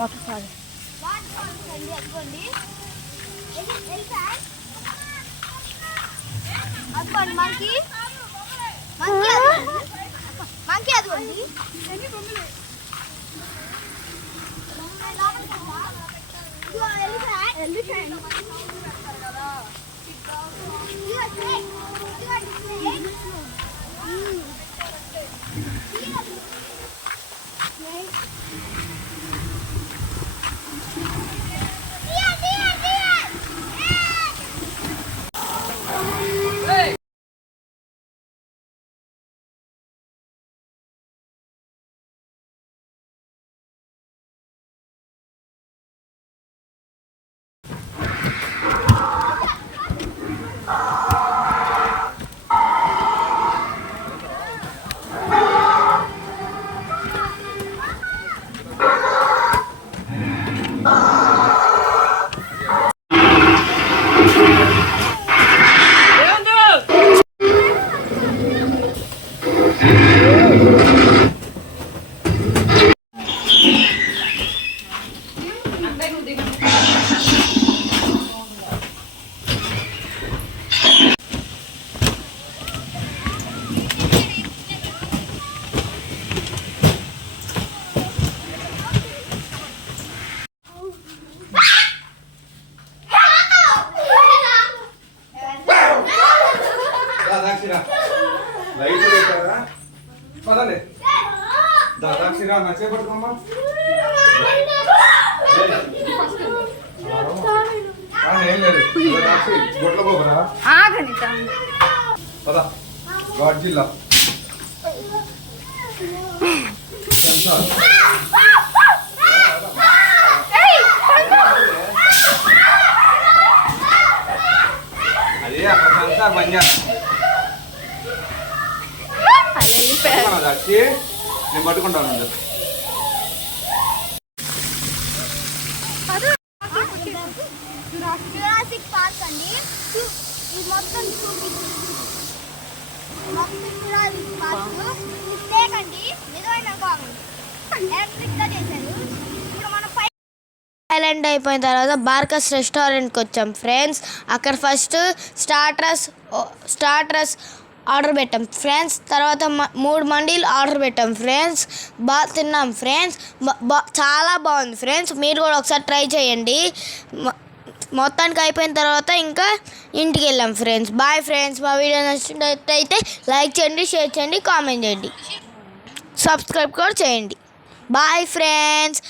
Water fall అండి అనుకోండి అనుకోండి మనకి మనకి అదిగోండి లైట్ పెట్టారా పదండి దాదాక్షిరా మంచిగా పడుకోమ్మా ఏం లేదు గొట్ల పోకరా పద గాడ్ జిల్లా అదే అక్కడ పని చేస్తాను దాక్షి నేను పట్టుకుంటాను జురాసిక్ పార్క్ అండి ఇది మొత్తం జురాసిక్ పార్క్ మిస్టేక్ అండి నిజమైన ఎలక్ట్రిక్ గా చేశారు. ఇప్పుడు మనం ఐలాండ్ అయిపోయిన తర్వాత బార్కస్ రెస్టారెంట్కి వచ్చాం ఫ్రెండ్స్. అక్కడ ఫస్ట్ స్టార్టర్స్ ఆర్డర్ పెట్టాం ఫ్రెండ్స్. తర్వాత 3 మండీలు ఆర్డర్ పెట్టాం ఫ్రెండ్స్. బాగా తిన్నాం ఫ్రెండ్స్. చాలా బాగుంది ఫ్రెండ్స్. మీరు కూడా ఒకసారి ట్రై చేయండి. మొత్తానికి అయిపోయిన తర్వాత ఇంకా ఇంటికి వెళ్ళాం ఫ్రెండ్స్. Bye friends. మా వీడియో నచ్చినట్టయితే లైక్ చేయండి, షేర్ చేయండి, కామెంట్ చేయండి, సబ్స్క్రైబ్ కూడా చేయండి. Bye friends.